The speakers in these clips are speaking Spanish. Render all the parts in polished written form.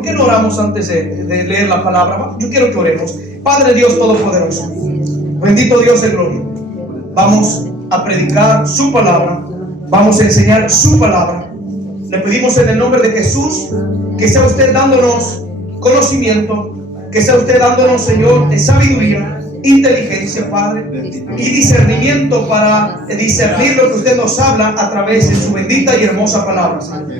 ¿por qué no oramos antes de leer la palabra? Yo quiero que oremos. Padre Dios Todopoderoso, bendito Dios de gloria, vamos a predicar su palabra, vamos a enseñar su palabra. Le pedimos en el nombre de Jesús que sea usted dándonos conocimiento, que sea usted dándonos, Señor, sabiduría, inteligencia, Padre, y discernimiento para discernir lo que usted nos habla a través de su bendita y hermosa palabra, Señor.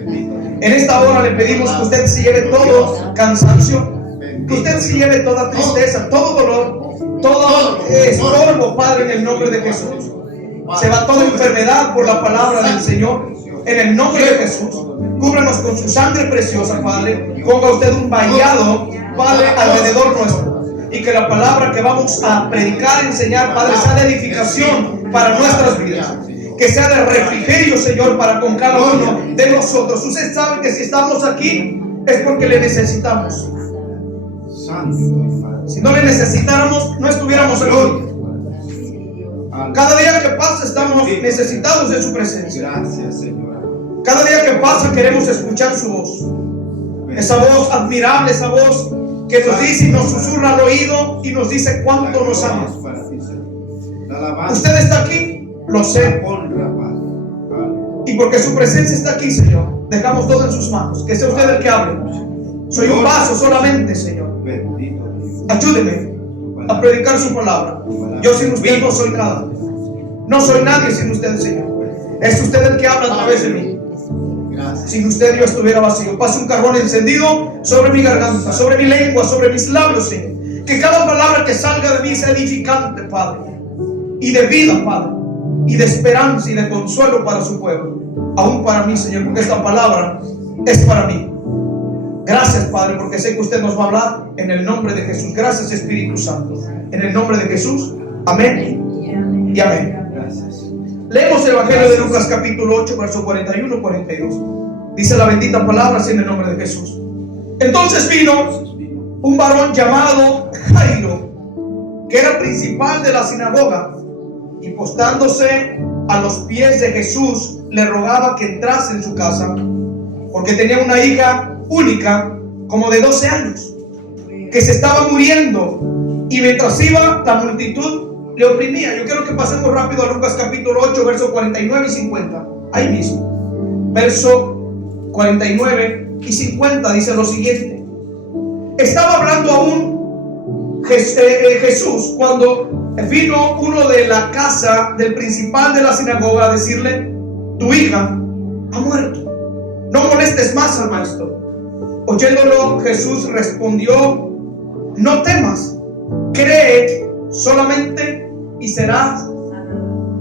En esta hora le pedimos que usted se lleve todo cansancio, que usted se lleve toda tristeza, todo dolor, todo estorbo, Padre, en el nombre de Jesús. Se va toda enfermedad por la palabra del Señor, en el nombre de Jesús. Cúbranos con su sangre preciosa, Padre. Ponga usted un vallado, Padre, alrededor nuestro, y que la palabra que vamos a predicar, enseñar, Padre, sea de edificación para nuestras vidas, que sea de refrigerio, Señor, para con cada uno de nosotros. Usted sabe que si estamos aquí es porque le necesitamos. Si no le necesitáramos, no estuviéramos aquí. Cada día que pasa estamos necesitados de su presencia. Cada día que pasa queremos escuchar su voz, esa voz admirable, esa voz que nos dice y nos susurra al oído y nos dice cuánto nos ama. Usted está aquí, lo sé, y porque su presencia está aquí, Señor, dejamos todo en sus manos. Que sea usted el que hable. Soy un vaso solamente, Señor. Ayúdeme a predicar su palabra. Yo sin usted no soy nada. No soy nadie sin usted, Señor. Es usted el que habla a través de mí. Sin usted yo estuviera vacío. Pase un carbón encendido sobre mi garganta, sobre mi lengua, sobre mis labios, Señor. Que cada palabra que salga de mí sea edificante, Padre, y de vida, Padre, y de esperanza y de consuelo para su pueblo, aún para mí, Señor, porque esta palabra es para mí. Gracias, Padre, porque sé que usted nos va a hablar en el nombre de Jesús. Gracias, Espíritu Santo, en el nombre de Jesús. Amén y amén. Leemos el Evangelio de Lucas capítulo 8, verso 41-42. Dice la bendita palabra así en el nombre de Jesús. Entonces vino un varón llamado Jairo, que era principal de la sinagoga, y postándose a los pies de Jesús, le rogaba que entrase en su casa, porque tenía una hija única, como de 12 años, que se estaba muriendo, y mientras iba, la multitud le oprimía. Yo quiero que pasemos rápido a Lucas capítulo 8, versos 49 y 50. Ahí mismo, verso 49 y 50 dice lo siguiente: estaba hablando aún Jesús cuando vino uno de la casa del principal de la sinagoga a decirle: tu hija ha muerto, no molestes más al maestro. Oyéndolo, Jesús respondió: no temas, cree solamente y serás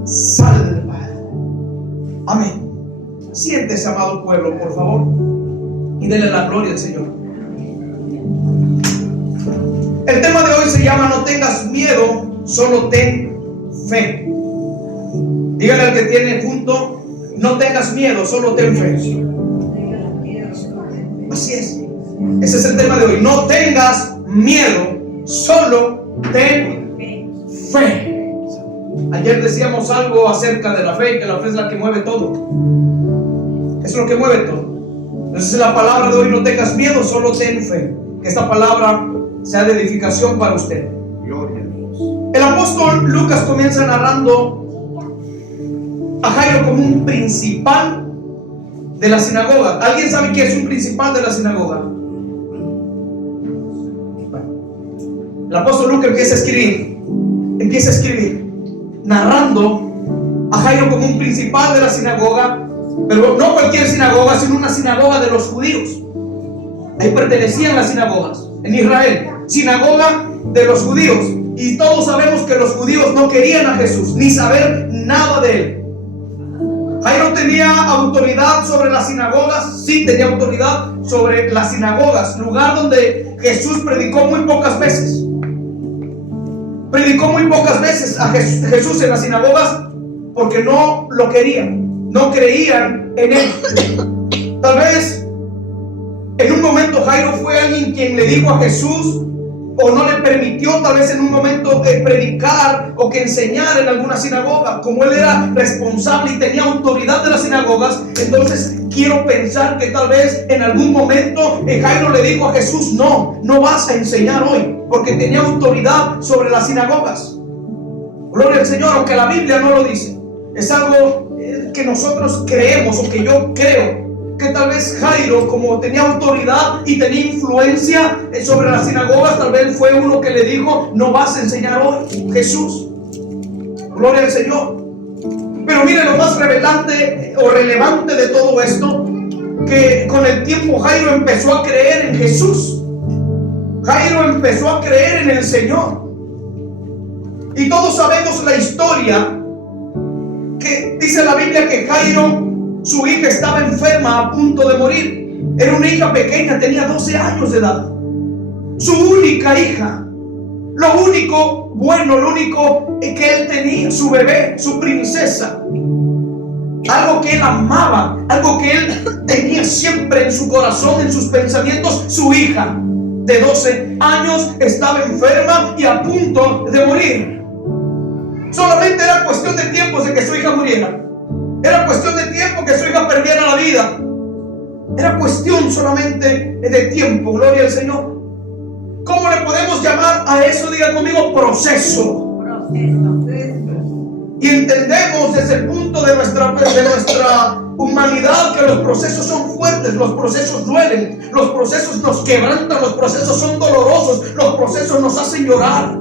salva. Amén. Siéntese, amado pueblo, por favor, y denle la gloria al Señor. El tema de hoy se llama: no tengas miedo, solo ten fe. Dígale al que tiene junto: no tengas miedo, solo ten fe. Así es. Ese es el tema de hoy. No tengas miedo, solo ten fe. Ayer decíamos algo acerca de la fe, que la fe es la que mueve todo. Es lo que mueve todo. Entonces la palabra de hoy: no tengas miedo, solo ten fe. Que esta palabra sea de edificación para usted. Gloria a Dios. El apóstol Lucas comienza narrando a Jairo como un principal de la sinagoga. ¿Alguien sabe qué es un principal de la sinagoga? Bueno, el apóstol Lucas empieza a escribir narrando a Jairo como un principal de la sinagoga, pero no cualquier sinagoga, sino una sinagoga de los judíos. Ahí pertenecían las sinagogas en Israel, sinagoga de los judíos, y todos sabemos que los judíos no querían a Jesús ni saber nada de él. Jairo tenía autoridad sobre las sinagogas, sí tenía autoridad sobre las sinagogas, lugar donde Jesús predicó muy pocas veces. Predicó muy pocas veces a Jesús en las sinagogas porque no lo querían, no creían en él. Tal vez en un momento Jairo fue alguien quien le dijo a Jesús, o no le permitió tal vez en un momento predicar o que enseñara en alguna sinagoga. Como él era responsable y tenía autoridad de las sinagogas, entonces quiero pensar que tal vez en algún momento Jairo le dijo a Jesús: no vas a enseñar hoy, porque tenía autoridad sobre las sinagogas. Gloria al Señor, aunque la Biblia no lo dice. Es algo que nosotros creemos, o que yo creo, que tal vez Jairo, como tenía autoridad y tenía influencia sobre las sinagogas, tal vez fue uno que le dijo: no vas a enseñar hoy, Jesús. Gloria al Señor. Pero mire lo más relevante de todo esto, que con el tiempo Jairo empezó a creer en Jesús. Jairo empezó a creer en el Señor. Y todos sabemos la historia, que dice la Biblia que Jairo, su hija estaba enferma, a punto de morir. Era una hija pequeña, tenía 12 años de edad. Su única hija. Lo único bueno, lo único que él tenía, su bebé, su princesa. Algo que él amaba, algo que él tenía siempre en su corazón, en sus pensamientos. Su hija de 12 años estaba enferma y a punto de morir. Solamente era cuestión de tiempo de que su hija muriera. Era cuestión de tiempo que su hija perdiera la vida. Era cuestión solamente de tiempo. Gloria al Señor. ¿Cómo le podemos llamar a eso? Diga conmigo: proceso. Y entendemos desde el punto de nuestra humanidad que los procesos son fuertes, los procesos duelen, los procesos nos quebrantan, los procesos son dolorosos, los procesos nos hacen llorar,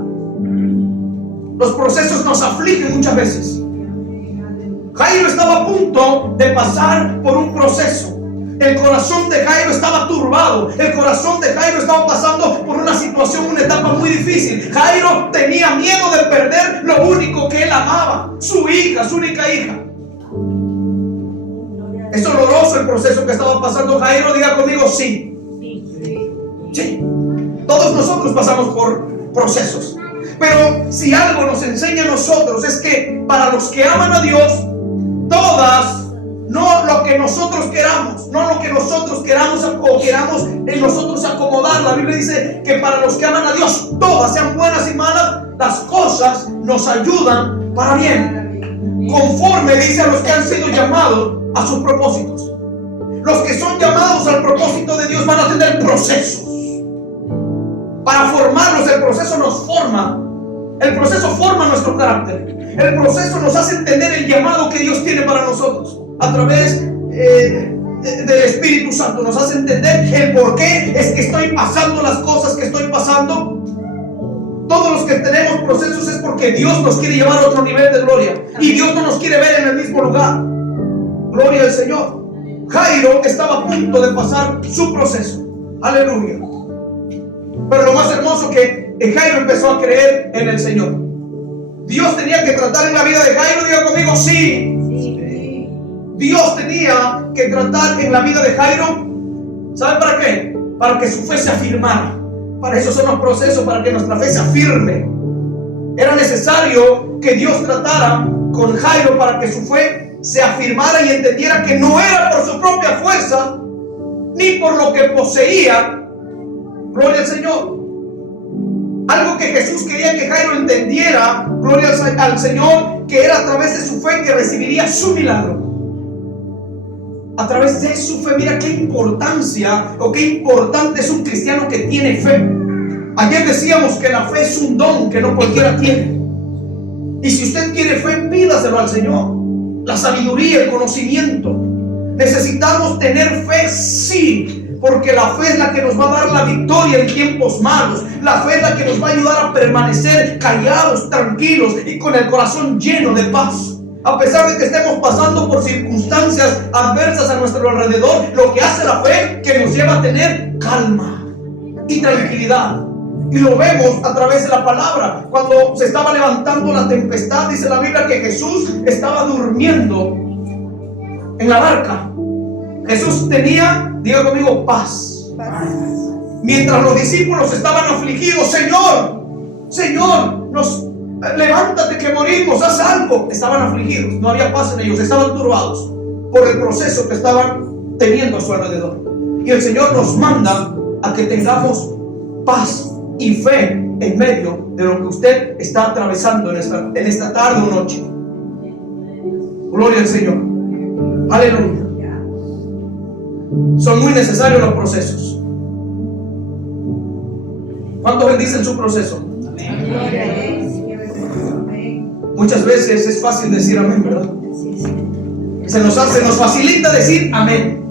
los procesos nos afligen muchas veces. Jairo estaba a punto de pasar por un proceso. El corazón de Jairo estaba turbado. El corazón de Jairo estaba pasando por una situación, una etapa muy difícil. Jairo tenía miedo de perder lo único que él amaba, su hija, su única hija. Es doloroso el proceso que estaba pasando Jairo. Diga conmigo: sí. Sí. Todos nosotros pasamos por procesos. Pero si algo nos enseña a nosotros es que para los que aman a Dios, todas, no lo que nosotros queramos, no lo que nosotros queramos o queramos en nosotros acomodar. La Biblia dice que para los que aman a Dios, todas, sean buenas y malas, las cosas nos ayudan para bien, conforme dice a los que han sido llamados a sus propósitos. Los que son llamados al propósito de Dios van a tener procesos. Para formarlos, el proceso nos forma. El proceso forma nuestro carácter. El proceso nos hace entender el llamado que Dios tiene para nosotros. A través del Espíritu Santo nos hace entender el por qué es que estoy pasando las cosas que estoy pasando. Todos los que tenemos procesos es porque Dios nos quiere llevar a otro nivel de gloria. Y Dios no nos quiere ver en el mismo lugar. Gloria al Señor. Jairo estaba a punto de pasar su proceso. Aleluya. Pero lo más hermoso que Jairo empezó a creer en el Señor. Dios tenía que tratar en la vida de Jairo. Diga conmigo: sí. Dios tenía que tratar en la vida de Jairo. ¿Sabe para qué? Para que su fe se afirmara. Para eso son los procesos, para que nuestra fe se afirme. Era necesario que Dios tratara con Jairo para que su fe se afirmara y entendiera que no era por su propia fuerza ni por lo que poseía. Gloria al Señor. Algo que Jesús quería que Jairo entendiera, gloria al Señor, que era a través de su fe que recibiría su milagro. A través de su fe. Mira qué importancia o qué importante es un cristiano que tiene fe. Ayer decíamos que la fe es un don que no cualquiera tiene. Y si usted quiere fe, pídaselo al Señor. La sabiduría, el conocimiento. Necesitamos tener fe, sí. Porque la fe es la que nos va a dar la victoria en tiempos malos. La fe es la que nos va a ayudar a permanecer callados, tranquilos y con el corazón lleno de paz. A pesar de que estemos pasando por circunstancias adversas a nuestro alrededor, lo que hace la fe que nos lleva a tener calma y tranquilidad. Y lo vemos a través de la palabra. Cuando se estaba levantando la tempestad, dice la Biblia que Jesús estaba durmiendo en la barca. Jesús tenía, diga conmigo, paz. Mientras los discípulos estaban afligidos: Señor, levántate que morimos, haz algo. Estaban afligidos, no había paz en ellos, estaban turbados por el proceso que estaban teniendo a su alrededor. Y el Señor nos manda a que tengamos paz y fe en medio de lo que usted está atravesando en esta tarde o noche. Gloria al Señor. Aleluya. Son muy necesarios los procesos. ¿Cuántos bendicen su proceso? Muchas veces es fácil decir amén, ¿verdad? Se nos facilita decir amén.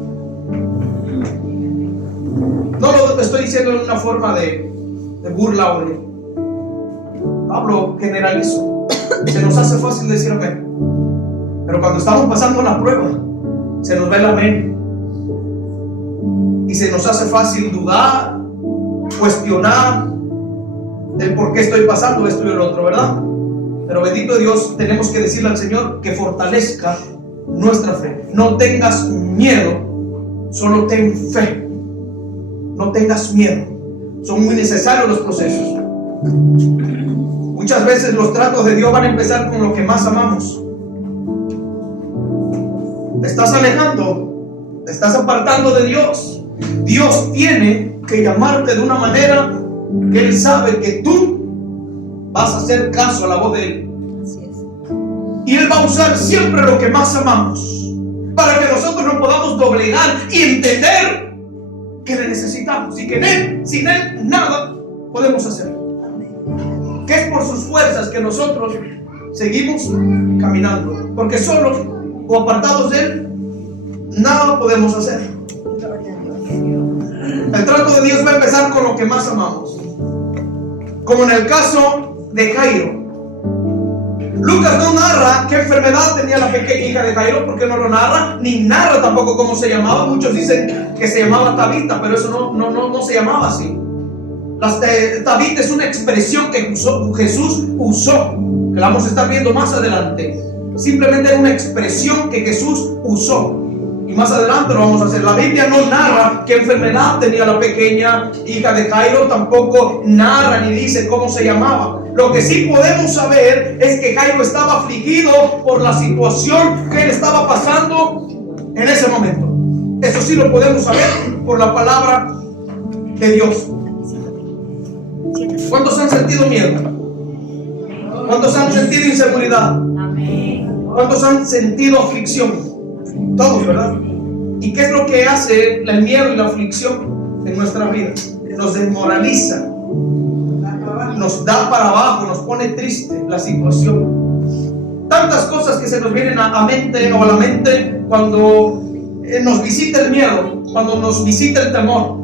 No lo estoy diciendo en una forma de burla o de... Hablo generalizo. Se nos hace fácil decir amén. Pero cuando estamos pasando la prueba, se nos va el amén. Y se nos hace fácil dudar, cuestionar el por qué estoy pasando esto y el otro, ¿verdad? Pero bendito Dios, tenemos que decirle al Señor que fortalezca nuestra fe. No tengas miedo, solo ten fe. No tengas miedo. Son muy necesarios los procesos. Muchas veces los tratos de Dios van a empezar con lo que más amamos. Te estás alejando, te estás apartando de Dios. Dios tiene que llamarte de una manera que Él sabe que tú vas a hacer caso a la voz de Él. Y Él va a usar siempre lo que más amamos, para que nosotros nos podamos doblegar y entender que le necesitamos y que en Él, sin Él, nada podemos hacer. Que es por sus fuerzas que nosotros seguimos caminando, porque solos o apartados de Él, nada podemos hacer. El trato de Dios va a empezar con lo que más amamos, como en el caso de Jairo. Lucas no narra qué enfermedad tenía la pequeña hija de Jairo, porque no lo narra, ni narra tampoco cómo se llamaba. Muchos dicen que se llamaba Tabita, pero eso no se llamaba así. Tabita es una expresión que Jesús usó, que la vamos a estar viendo más adelante. Simplemente era una expresión que Jesús usó. Y más adelante lo vamos a hacer. La Biblia no narra qué enfermedad tenía la pequeña hija de Jairo, tampoco narra ni dice cómo se llamaba. Lo que sí podemos saber es que Jairo estaba afligido por la situación que él estaba pasando en ese momento. Eso sí lo podemos saber por la palabra de Dios. ¿Cuántos han sentido miedo? ¿Cuántos han sentido inseguridad? ¿Cuántos han sentido aflicción? Todos, ¿verdad? ¿Y qué es lo que hace el miedo y la aflicción en nuestra vida? Nos desmoraliza, nos da para abajo, nos pone triste la situación. Tantas cosas que se nos vienen a mente o a la mente cuando nos visita el miedo, cuando nos visita el temor,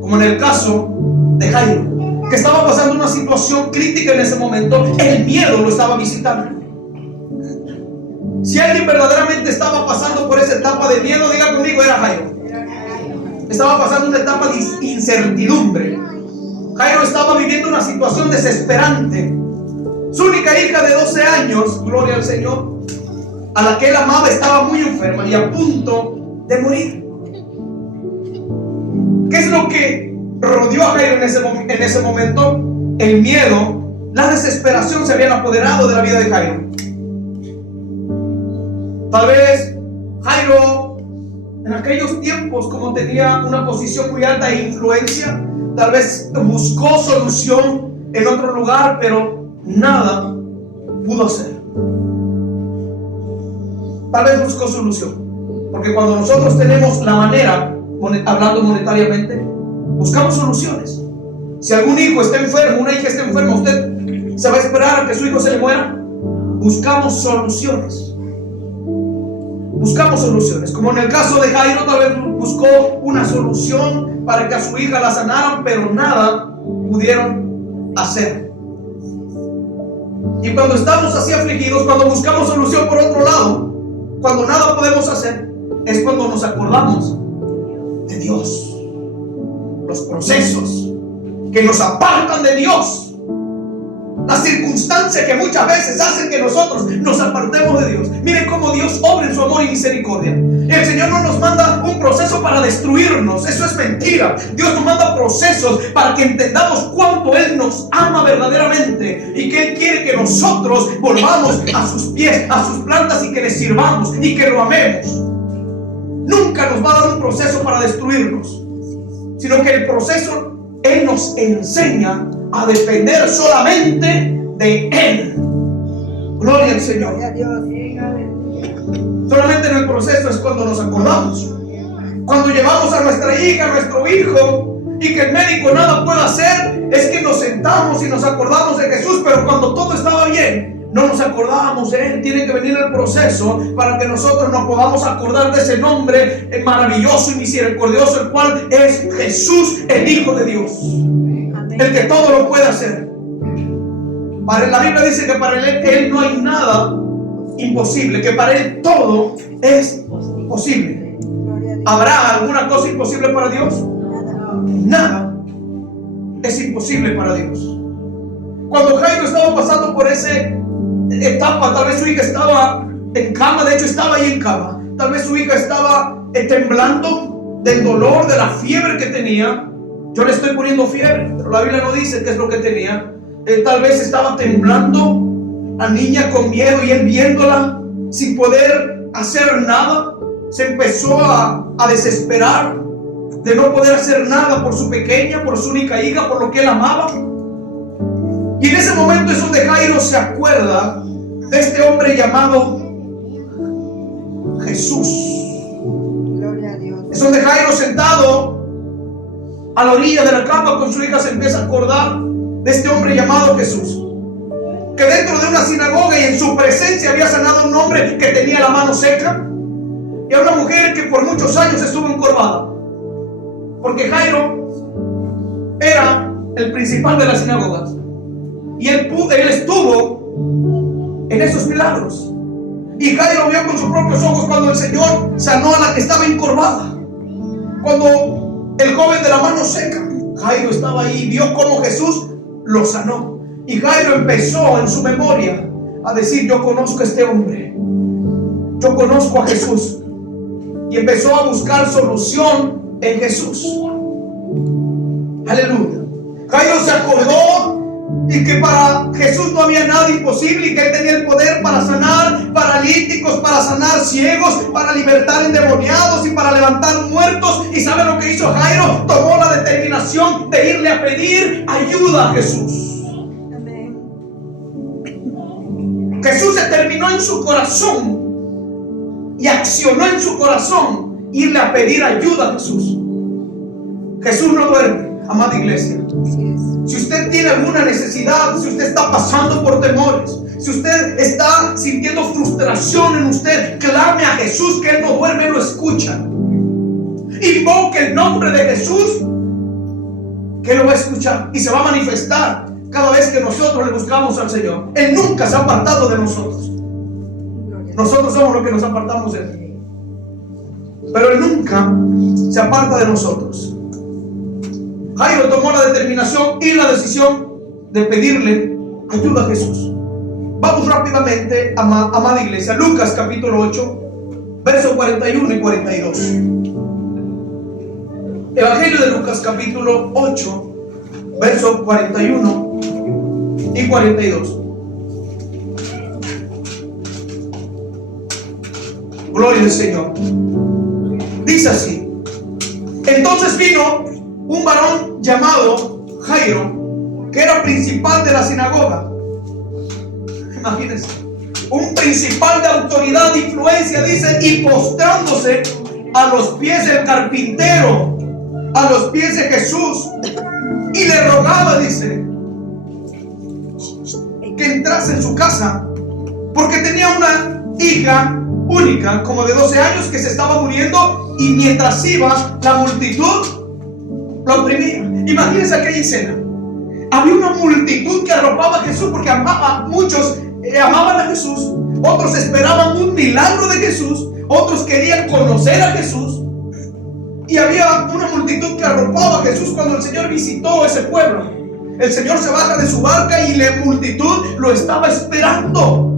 como en el caso de Jairo, que estaba pasando una situación crítica en ese momento. El miedo lo estaba visitando. Si alguien verdaderamente estaba pasando por esa etapa de miedo, diga conmigo, era Jairo. Estaba pasando una etapa de incertidumbre. Jairo estaba viviendo una situación desesperante. Su única hija de 12 años, gloria al Señor, a la que él amaba, estaba muy enferma y a punto de morir. ¿Qué es lo que rodeó a Jairo en ese momento? El miedo, la desesperación se habían apoderado de la vida de Jairo. Tal vez Jairo en aquellos tiempos, como tenía una posición muy alta e influencia, tal vez buscó solución en otro lugar, pero nada pudo hacer. Tal vez buscó solución, porque cuando nosotros tenemos la manera, hablando monetariamente, buscamos soluciones. Si algún hijo está enfermo, una hija está enferma, ¿usted se va a esperar a que su hijo se le muera? Buscamos soluciones. Buscamos soluciones, como en el caso de Jairo, tal vez buscó una solución para que a su hija la sanaran, pero nada pudieron hacer. Y cuando estamos así afligidos, cuando buscamos solución por otro lado, cuando nada podemos hacer, es cuando nos acordamos de Dios. Los procesos que nos apartan de Dios, las circunstancias que muchas veces hacen que nosotros nos apartemos de Dios. Miren cómo Dios obra en su amor y misericordia. El Señor no nos manda un proceso para destruirnos, eso es mentira. Dios nos manda procesos para que entendamos cuánto Él nos ama verdaderamente y que Él quiere que nosotros volvamos a sus pies, a sus plantas y que le sirvamos y que lo amemos. Nunca nos va a dar un proceso para destruirnos, sino que el proceso Él nos enseña a depender solamente de Él. Gloria al Señor. Solamente en el proceso es cuando nos acordamos Cuando llevamos a nuestra hija, a nuestro hijo, y que el médico nada puede hacer, es que nos sentamos y nos acordamos de Jesús, pero cuando todo estaba bien, no nos acordábamos de Él. Tiene que venir el proceso para que nosotros nos podamos acordar de ese nombre maravilloso y misericordioso, el cual es Jesús, el Hijo de Dios. Amén. El que todo lo puede hacer. Para la Biblia dice que para Él no hay nada imposible, que para Él todo es posible. ¿Habrá alguna cosa imposible para Dios? Nada es imposible para Dios. Cuando Jairo estaba pasando por esa etapa, tal vez su hija estaba en cama, de hecho estaba ahí en cama, tal vez su hija estaba temblando del dolor, de la fiebre que tenía. Yo le estoy poniendo fiebre, pero la Biblia no dice qué es lo que tenía. Tal vez estaba temblando la niña con miedo, y él viéndola sin poder hacer nada, se empezó a desesperar de no poder hacer nada por su pequeña, por su única hija, por lo que él amaba. Y en ese momento es donde Jairo se acuerda de este hombre llamado Jesús. Gloria a Dios. Es donde Jairo, sentado a la orilla de la cama con su hija, se empieza a acordar de este hombre llamado Jesús, que dentro de una sinagoga y en su presencia había sanado a un hombre que tenía la mano seca, y a una mujer que por muchos años estuvo encorvada, porque Jairo era el principal de las sinagogas, y él estuvo en esos milagros. Y Jairo vio con sus propios ojos cuando el Señor sanó a la que estaba encorvada. Cuando el joven de la mano seca, Jairo estaba ahí y vio cómo Jesús lo sanó. Y Jairo empezó en su memoria a decir: yo conozco a este hombre, yo conozco a Jesús. Y empezó a buscar solución en Jesús. Aleluya. Jairo se acordó y que para Jesús no había nada imposible, y que Él tenía el poder para sanar paralíticos, para sanar ciegos, para libertar endemoniados y para levantar muertos. ¿Y sabe lo que hizo Jairo? Tomó la determinación de irle a pedir ayuda a Jesús. Amén. Jesús determinó en su corazón y accionó en su corazón irle a pedir ayuda a Jesús. Jesús no duerme, amada iglesia. Si usted tiene alguna necesidad, si usted está pasando por temores, si usted está sintiendo frustración en usted, clame a Jesús, que Él no duerme, lo escucha. Invoque el nombre de Jesús, que lo va a escuchar y se va a manifestar cada vez que nosotros le buscamos al Señor. Él nunca se ha apartado de nosotros. Nosotros somos los que nos apartamos de Él, pero Él nunca se aparta de nosotros. Jairo tomó la determinación y la decisión de pedirle ayuda a Jesús. Vamos rápidamente, amada iglesia, Lucas capítulo 8, versos 41 y 42. Evangelio de Lucas capítulo 8, versos 41 y 42. Gloria al Señor. Dice así: entonces vino un varón llamado Jairo, que era principal de la sinagoga. Imagínense, un principal de autoridad, de influencia, dice, y postrándose a los pies del carpintero, a los pies de Jesús, y le rogaba, dice, que entrase en su casa, porque tenía una hija única, como de 12 años, que se estaba muriendo, y mientras iba, la multitud lo oprimía. Imagínense aquella escena. Había una multitud que arropaba a Jesús, porque muchos amaban a Jesús, otros esperaban un milagro de Jesús, otros querían conocer a Jesús, y había una multitud que arropaba a Jesús cuando el Señor visitó ese pueblo. El Señor se baja de su barca y la multitud lo estaba esperando.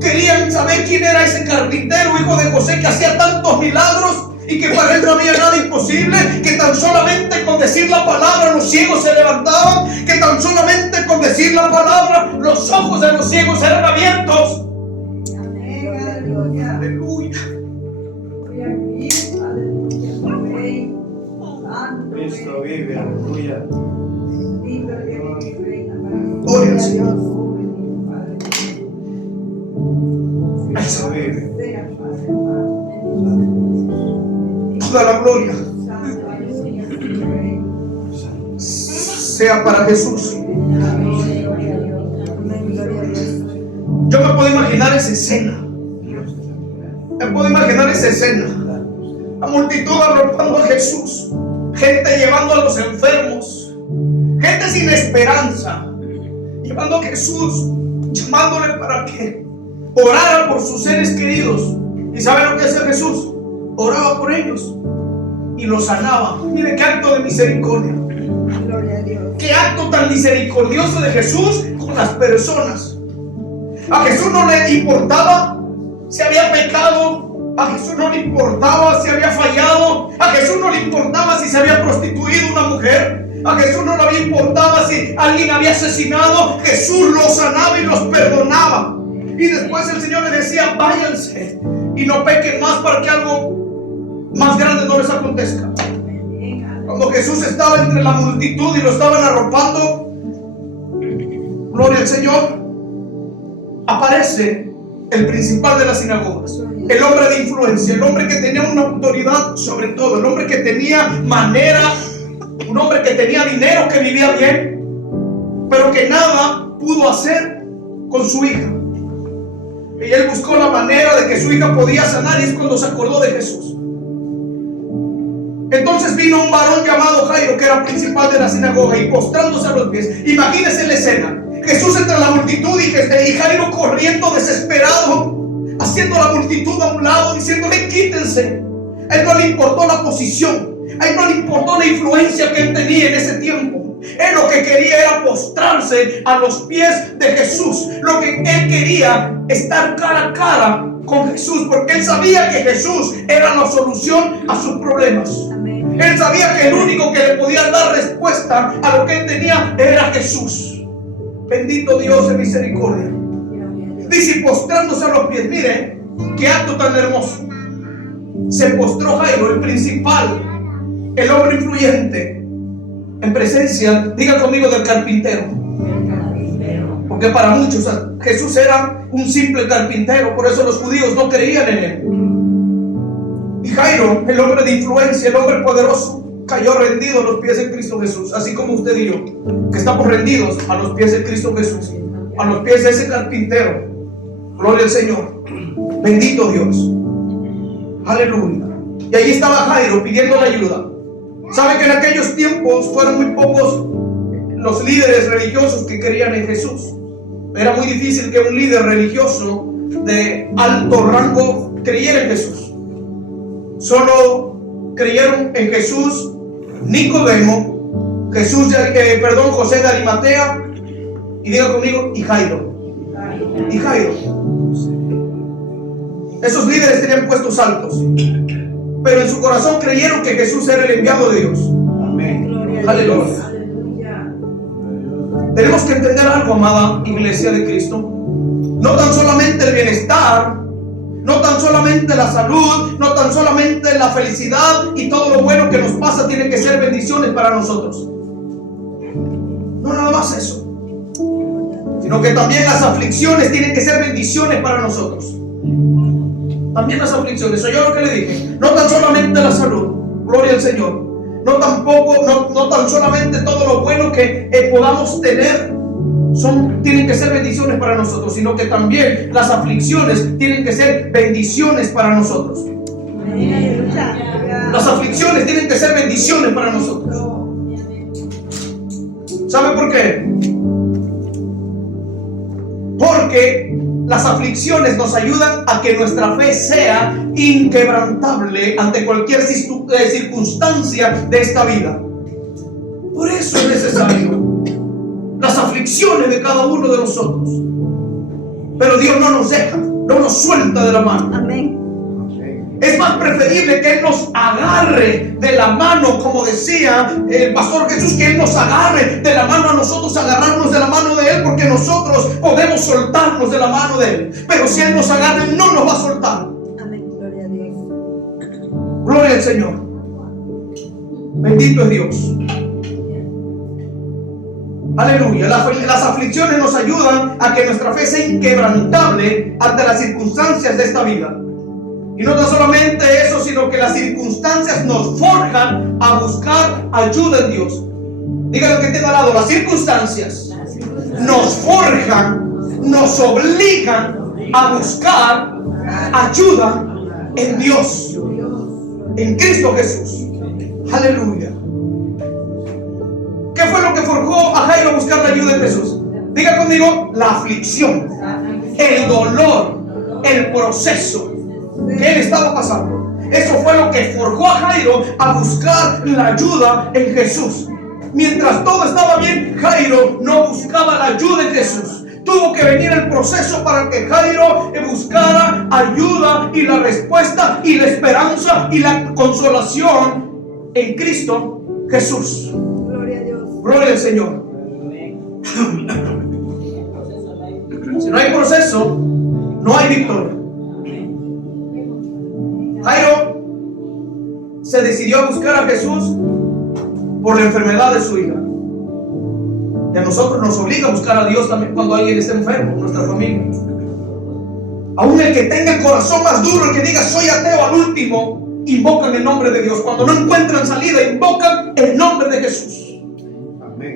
Querían saber quién era ese carpintero, hijo de José, que hacía tantos milagros y que para él no había nada imposible, que tan solamente con decir la palabra los ciegos se levantaban, que tan solamente con decir la palabra los ojos de los ciegos eran abiertos. Aleluya. Cristo vive, aleluya. Gloria al Señor. Cristo vive. Toda la gloria sea para Jesús. Yo me puedo imaginar esa escena. La multitud arropando a Jesús, gente llevando a los enfermos, gente sin esperanza, llevando a Jesús, llamándole para que orara por sus seres queridos. ¿Y saben lo que hacía Jesús? Oraba por ellos y los sanaba. Mire qué acto de misericordia. Gloria a Dios. Qué acto tan misericordioso de Jesús con las personas. A Jesús no le importaba si había pecado. A Jesús no le importaba si había fallado. A Jesús no le importaba si se había prostituido una mujer. A Jesús no le importaba si alguien había asesinado. Jesús los sanaba y los perdonaba. Y después el Señor le decía: váyanse y no pequen más para que algo más grande no les acontezca. Cuando Jesús estaba entre la multitud y lo estaban arropando, gloria al Señor, aparece el principal de las sinagogas, el hombre de influencia, el hombre que tenía una autoridad sobre todo, el hombre que tenía manera, un hombre que tenía dinero, que vivía bien, pero que nada pudo hacer con su hija. Y él buscó la manera de que su hija podía sanar, y es cuando se acordó de Jesús. Entonces vino un varón llamado Jairo, que era principal de la sinagoga, y postrándose a los pies. Imagínense la escena: Jesús entre la multitud y Jairo corriendo desesperado, haciendo la multitud a un lado, diciéndole: quítense. A él no le importó la posición, a él no le importó la influencia que él tenía en ese tiempo. Él lo que quería era postrarse a los pies de Jesús. Lo que él quería, estar cara a cara con Jesús, porque él sabía que Jesús era la solución a sus problemas. Amén. Él sabía que el único que le podía dar respuesta a lo que él tenía era Jesús. Bendito Dios de misericordia. Dice: postrándose a los pies. Mire qué acto tan hermoso. Se postró Jairo, el principal, el hombre influyente, en presencia, diga conmigo, del carpintero. Porque para muchos Jesús era un simple carpintero, por eso los judíos no creían en él. Y Jairo, el hombre de influencia, el hombre poderoso, cayó rendido a los pies de Cristo Jesús, así como usted y yo, que estamos rendidos a los pies de Cristo Jesús, a los pies de ese carpintero. Gloria al Señor. Bendito Dios. Aleluya. Y ahí estaba Jairo pidiendo la ayuda. ¿Sabe que en aquellos tiempos fueron muy pocos los líderes religiosos que creían en Jesús? Era muy difícil que un líder religioso de alto rango creyera en Jesús. Solo creyeron en Jesús Nicodemo, José de Arimatea, y diga conmigo, y Jairo. Y Jairo. Esos líderes tenían puestos altos, pero en su corazón creyeron que Jesús era el enviado de Dios. Amén. Aleluya. Tenemos que entender algo, amada iglesia de Cristo. No tan solamente el bienestar, no tan solamente la salud, no tan solamente la felicidad y todo lo bueno que nos pasa tiene que ser bendiciones para nosotros. No nada más eso, sino que también las aflicciones tienen que ser bendiciones para nosotros. También las aflicciones, ¿oyó lo que le dije? No tan solamente la salud, gloria al Señor. No tan solamente todo lo bueno que podamos tener tienen que ser bendiciones para nosotros, sino que también las aflicciones tienen que ser bendiciones para nosotros. Las aflicciones tienen que ser bendiciones para nosotros. ¿Sabe por qué? Porque las aflicciones nos ayudan a que nuestra fe sea inquebrantable ante cualquier circunstancia de esta vida. Por eso es necesario las aflicciones de cada uno de nosotros. Pero Dios no nos deja, no nos suelta de la mano. Amén. Es más preferible que Él nos agarre de la mano, como decía el pastor Jesús, que Él nos agarre de la mano a nosotros, agarrarnos de la mano de Él, porque nosotros podemos soltarnos de la mano de Él. Pero si Él nos agarra, Él no nos va a soltar. Amén. Gloria a Dios. Gloria al Señor. Bendito es Dios. Aleluya. Las aflicciones nos ayudan a que nuestra fe sea inquebrantable ante las circunstancias de esta vida. Y no tan solamente eso, sino que las circunstancias nos forjan a buscar ayuda en Dios. Dígalo que tiene al lado, las circunstancias nos forjan, nos obligan a buscar ayuda en Dios, en Cristo Jesús. Aleluya. ¿Qué fue lo que forjó a Jairo a buscar la ayuda en Jesús? Diga conmigo, la aflicción, el dolor, el proceso que él estaba pasando. Eso fue lo que forjó a Jairo a buscar la ayuda en Jesús. Mientras todo estaba bien, Jairo no buscaba la ayuda en Jesús. Tuvo que venir el proceso para que Jairo buscara ayuda y la respuesta y la esperanza y la consolación en Cristo Jesús. Gloria a Dios. Gloria al Señor. Si no hay proceso, no hay victoria. Jairo se decidió a buscar a Jesús por la enfermedad de su hija. Y a nosotros nos obliga a buscar a Dios también cuando alguien esté enfermo en nuestra familia. Aún el que tenga el corazón más duro, el que diga soy ateo al último, invocan el nombre de Dios. Cuando no encuentran salida, invocan el nombre de Jesús.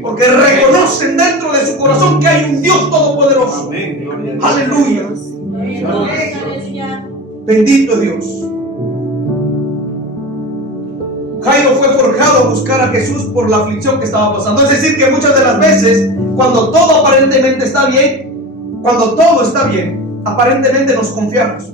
Porque reconocen dentro de su corazón que hay un Dios todopoderoso. Aleluya. Bendito Dios. Jairo fue forjado a buscar a Jesús por la aflicción que estaba pasando. Es decir, que muchas de las veces, cuando todo aparentemente está bien, aparentemente nos confiamos.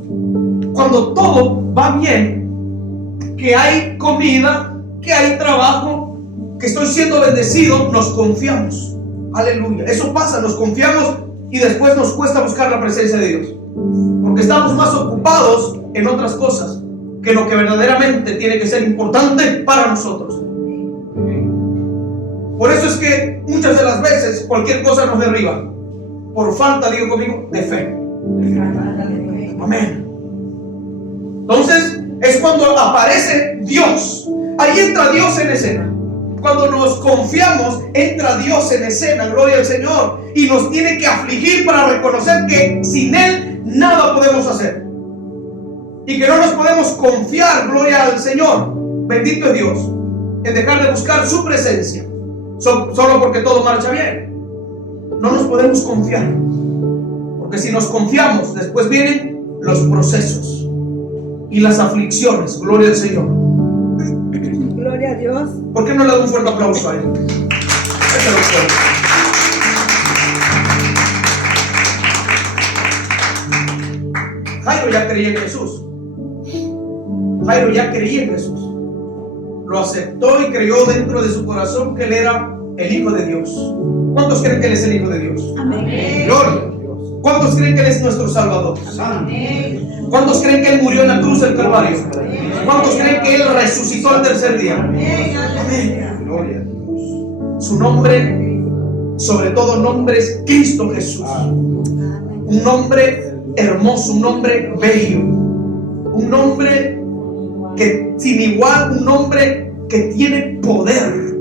Cuando todo va bien, que hay comida, que hay trabajo, que estoy siendo bendecido, nos confiamos. Aleluya. Eso pasa, nos confiamos y después nos cuesta buscar la presencia de Dios. Porque estamos más ocupados en otras cosas que lo que verdaderamente tiene que ser importante para nosotros. Por eso es que muchas de las veces cualquier cosa nos derriba por falta, digo conmigo, de fe. Amén. Entonces es cuando aparece Dios. Ahí entra Dios en escena. Cuando nos confiamos, entra Dios en escena, gloria al Señor, y nos tiene que afligir para reconocer que sin Él nada podemos hacer. Y que no nos podemos confiar, gloria al Señor, bendito es Dios, en dejar de buscar su presencia solo porque todo marcha bien. No nos podemos confiar, porque si nos confiamos, después vienen los procesos y las aflicciones, gloria al Señor. Gloria a Dios. ¿Por qué no le da un fuerte aplauso a Él? Déjalo fuerte. Jairo ya creía en Jesús. Jairo ya creía en Jesús. Lo aceptó y creyó dentro de su corazón que Él era el Hijo de Dios. ¿Cuántos creen que Él es el Hijo de Dios? Amén. Gloria. ¿Cuántos creen que Él es nuestro Salvador? Amén. ¿Cuántos creen que Él murió en la cruz del Calvario? ¿Cuántos creen que Él resucitó al tercer día? Amén. Gloria a Dios. Su nombre, sobre todo nombre, es Cristo Jesús. Un nombre hermoso, un nombre bello, un nombre que sin igual, un nombre que tiene poder,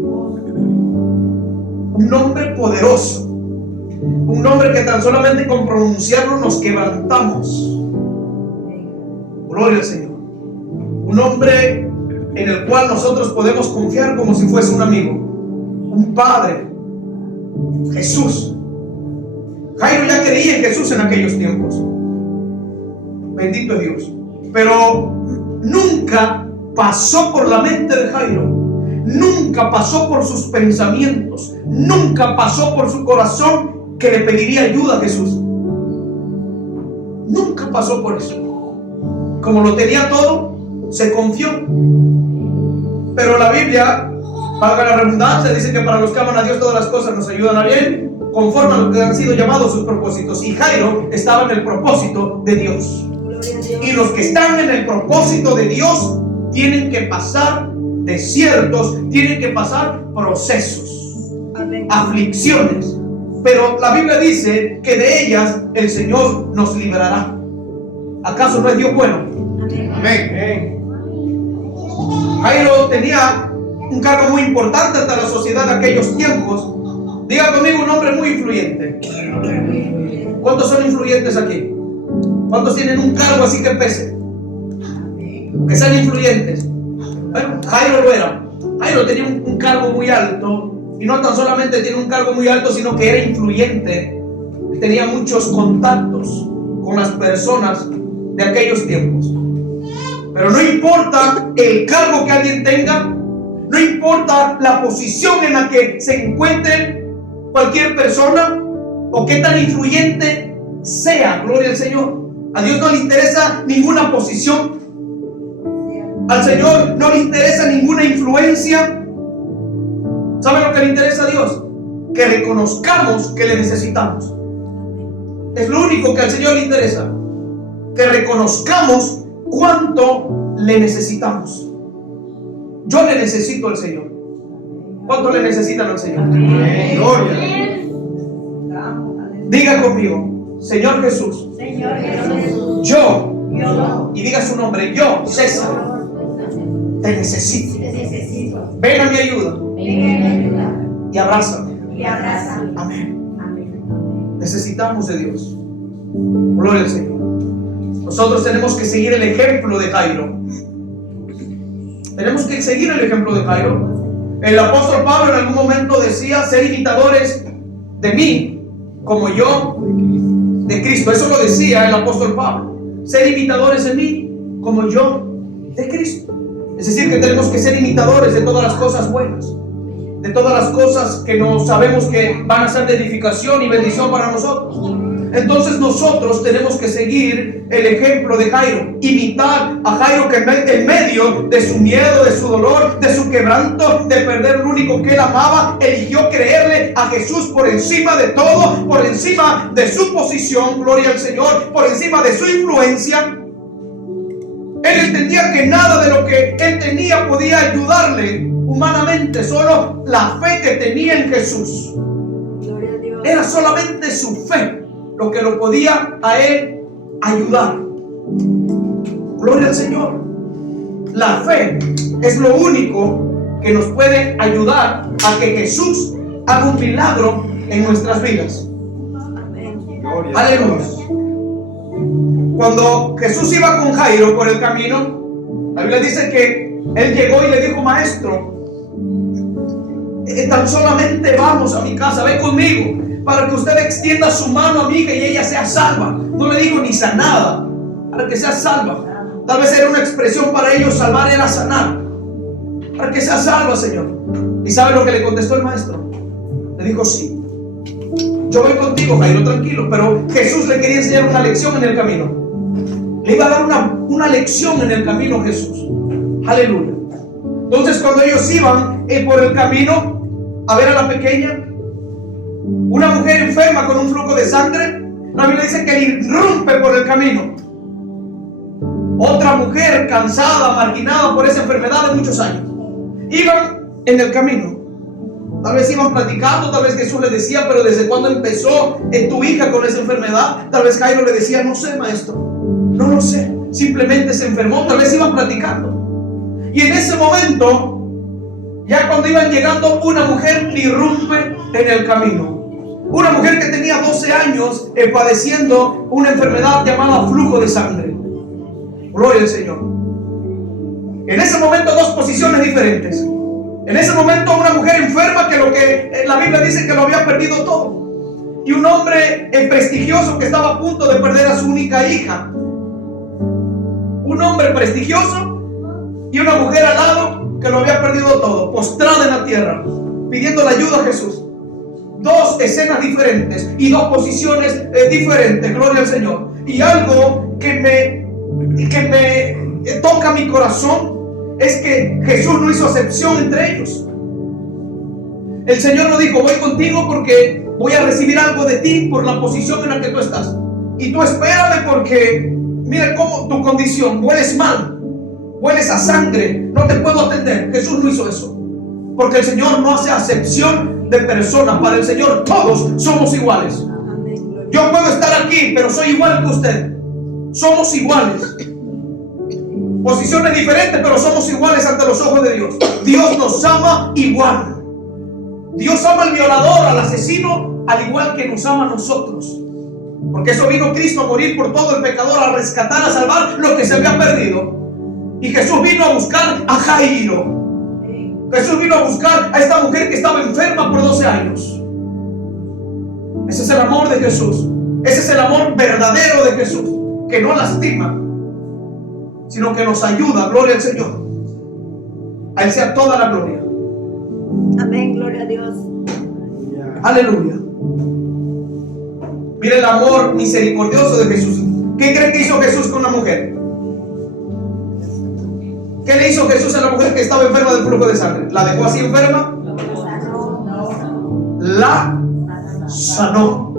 un nombre poderoso, un nombre que tan solamente con pronunciarlo nos quebrantamos. Gloria al Señor. Un nombre en el cual nosotros podemos confiar como si fuese un amigo, un padre. Jesús. Jairo ya creía en Jesús en aquellos tiempos. Bendito es Dios. Pero nunca pasó por la mente de Jairo, nunca pasó por sus pensamientos, nunca pasó por su corazón que le pediría ayuda a Jesús. Nunca pasó por eso. Como lo tenía todo, se confió. Pero la Biblia, valga la redundancia, dice que para los que aman a Dios todas las cosas nos ayudan a bien, conforme a lo que han sido llamados sus propósitos. Y Jairo estaba en el propósito de Dios. Y los que están en el propósito de Dios tienen que pasar desiertos, tienen que pasar procesos, Amén. aflicciones. Pero la Biblia dice que de ellas el Señor nos librará. ¿Acaso no es Dios bueno? Amén. Jairo tenía un cargo muy importante ante la sociedad de aquellos tiempos. Diga conmigo, un hombre muy influyente. ¿Cuántos son influyentes aquí? ¿Cuántos tienen un cargo así que pese? que sean influyentes. Bueno, Jairo lo era. Jairo tenía un cargo muy alto, y no tan solamente tiene un cargo muy alto, sino que era influyente. Tenía muchos contactos con las personas de aquellos tiempos. Pero no importa el cargo que alguien tenga, no importa la posición en la que se encuentre cualquier persona o qué tan influyente sea, gloria al Señor. A Dios no le interesa ninguna posición. Al Señor no le interesa ninguna influencia. ¿Sabe lo que le interesa a Dios? Que reconozcamos que le necesitamos. Es lo único que al Señor le interesa. Que reconozcamos cuánto le necesitamos. Yo le necesito al Señor. ¿Cuánto le necesitan al Señor? Gloria. Diga conmigo, Señor Jesús, Señor Jesús, yo, yo, y diga su nombre, yo, César, te necesito. te necesito. Ven a mi ayuda Ven a ayudar y abrázame. y abrázame. Amén. Amén. Necesitamos de Dios. Gloria al Señor. Nosotros tenemos que seguir el ejemplo de Jairo. Tenemos que seguir el ejemplo de Jairo. El apóstol Pablo en algún momento decía: ser imitadores de mí como yo de Cristo. Eso lo decía el apóstol Pablo. Ser imitadores de mí como yo de Cristo. Es decir, que tenemos que ser imitadores de todas las cosas buenas, de todas las cosas que no sabemos que van a ser de edificación y bendición para nosotros. Entonces nosotros tenemos que seguir el ejemplo de Jairo, imitar a Jairo, que en medio de su miedo, de su dolor, de su quebranto, de perder lo único que él amaba, eligió creerle a Jesús por encima de todo, por encima de su posición, gloria al Señor, por encima de su influencia. Él entendía que nada de lo que él tenía podía ayudarle humanamente, solo la fe que tenía en Jesús. Gloria a Dios. Era solamente su fe lo que lo podía a él ayudar. Gloria al Señor. La fe es lo único que nos puede ayudar a que Jesús haga un milagro en nuestras vidas. Amén. Aleluya. Cuando Jesús iba con Jairo por el camino, la Biblia dice que él llegó y le dijo: maestro, tan solamente vamos a mi casa, ven conmigo, para que usted extienda su mano a mi hija y ella sea salva. No le dijo ni sanada, para que sea salva. Tal vez era una expresión para ellos: salvar era sanar. Para que sea salva, Señor. ¿Y sabe lo que le contestó el maestro? Le dijo: sí, yo voy contigo, Jairo, tranquilo. Pero Jesús le quería enseñar una lección en el camino. Le iba a dar una lección en el camino, Jesús. Aleluya. Entonces, cuando ellos iban por el camino a ver a la pequeña, una mujer enferma con un flujo de sangre, la Biblia dice que irrumpe por el camino. Otra mujer cansada, marginada por esa enfermedad de muchos años. Iban en el camino. Tal vez iban platicando, tal vez Jesús le decía: pero ¿desde cuándo empezó tu hija con esa enfermedad? Tal vez Jairo le decía: no sé, maestro, no lo sé, simplemente se enfermó. Tal vez iban platicando. Y en ese momento, ya cuando iban llegando, una mujer irrumpe en el camino. Una mujer que tenía 12 años padeciendo una enfermedad llamada flujo de sangre. Gloria al Señor. En ese momento, dos posiciones diferentes. En ese momento, una mujer enferma que lo que la Biblia dice que lo había perdido todo. Y un hombre prestigioso que estaba a punto de perder a su única hija. Un hombre prestigioso y una mujer al lado que lo había perdido todo, postrada en la tierra, pidiendo la ayuda a Jesús. Dos escenas diferentes y dos posiciones diferentes, gloria al Señor. Y algo que me toca mi corazón es que Jesús no hizo acepción entre ellos. El Señor no dijo: voy contigo porque voy a recibir algo de ti por la posición en la que tú estás, y tú espérame porque mira cómo tu condición, hueles mal, hueles a sangre, no te puedo atender. Jesús no hizo eso, porque el Señor no hace acepción de personas. Para el Señor todos somos iguales. Yo puedo estar aquí, pero soy igual que usted. Somos iguales. Posiciones diferentes, pero somos iguales ante los ojos de Dios. Dios nos ama igual. Dios ama al violador, al asesino, al igual que nos ama a nosotros. Porque eso vino Cristo a morir por todo el pecador, a rescatar, a salvar lo que se había perdido. Y Jesús vino a buscar a Jairo. Jesús vino a buscar a esta mujer que estaba enferma por 12 años. Ese es el amor de Jesús. Ese es el amor verdadero de Jesús, que no lastima, sino que nos ayuda. Gloria al Señor. A Él sea toda la gloria. Amén, gloria a Dios. Aleluya. Mire el amor misericordioso de Jesús. ¿Qué cree que hizo Jesús con la mujer? ¿Qué le hizo Jesús a la mujer que estaba enferma del flujo de sangre? ¿La dejó así enferma? La sanó.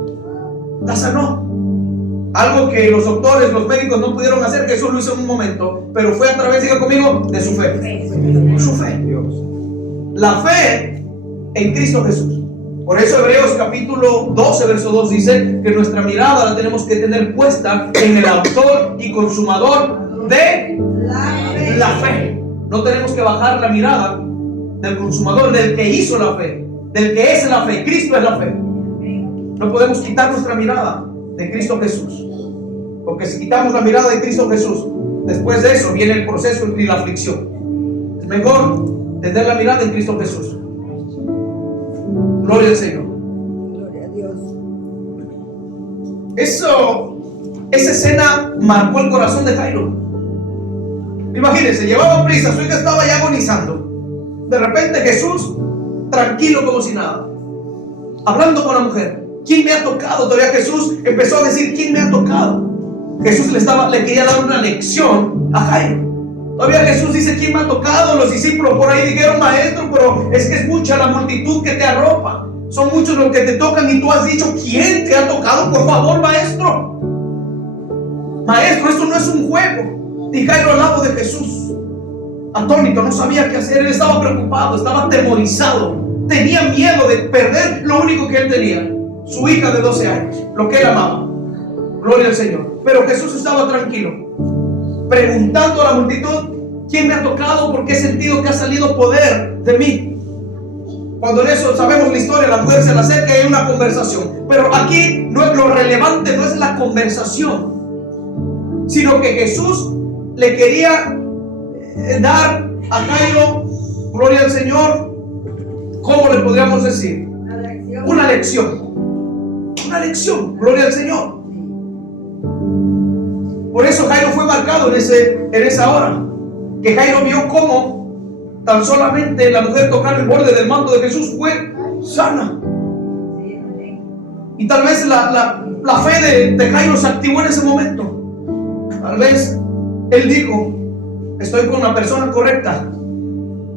La sanó. Algo que los doctores, los médicos no pudieron hacer, Jesús lo hizo en un momento, pero fue a través, diga conmigo, de su fe. Su fe. La fe en Cristo Jesús. Por eso Hebreos capítulo 12, verso 2 dice que nuestra mirada la tenemos que tener puesta en el autor y consumador de la fe. No tenemos que bajar la mirada del consumador, del que hizo la fe, del que es la fe. Cristo es la fe. No podemos quitar nuestra mirada de Cristo Jesús, porque si quitamos la mirada de Cristo Jesús, después de eso viene el proceso y la aflicción. Es mejor tener la mirada en Cristo Jesús. Gloria al Señor. Gloria a Dios. Esa escena marcó el corazón de Jairo. Imagínense, llevaba prisa, su hija estaba ya agonizando. De repente Jesús, tranquilo como si nada, hablando con la mujer. ¿Quién me ha tocado? Todavía Jesús empezó a decir, ¿quién me ha tocado? Jesús le quería dar una lección a Jairo. Todavía Jesús dice, ¿quién me ha tocado? Los discípulos por ahí dijeron, maestro, pero es que es mucha la multitud que te arropa. Son muchos los que te tocan y tú has dicho, ¿quién te ha tocado? Por favor, maestro. Maestro, esto no es un juego. Y Jairo al lado de Jesús, atónito, no sabía qué hacer. Él estaba preocupado, estaba atemorizado. Tenía miedo de perder lo único que él tenía, su hija de 12 años, lo que él amaba. Gloria al Señor. Pero Jesús estaba tranquilo, preguntando a la multitud, ¿quién me ha tocado? Porque he sentido que ha salido poder de mí. Cuando en eso sabemos la historia, la mujer se le acerca y hay una conversación. Pero aquí no es lo relevante, no es la conversación, sino que Jesús le quería dar a Jairo, gloria al Señor, ¿cómo le podríamos decir? Una lección. Una lección, gloria al Señor. Por eso Jairo fue marcado en esa hora. Que Jairo vio cómo tan solamente la mujer tocar el borde del manto de Jesús fue sana. Y tal vez la fe de Jairo se activó en ese momento. Tal vez él dijo, estoy con la persona correcta.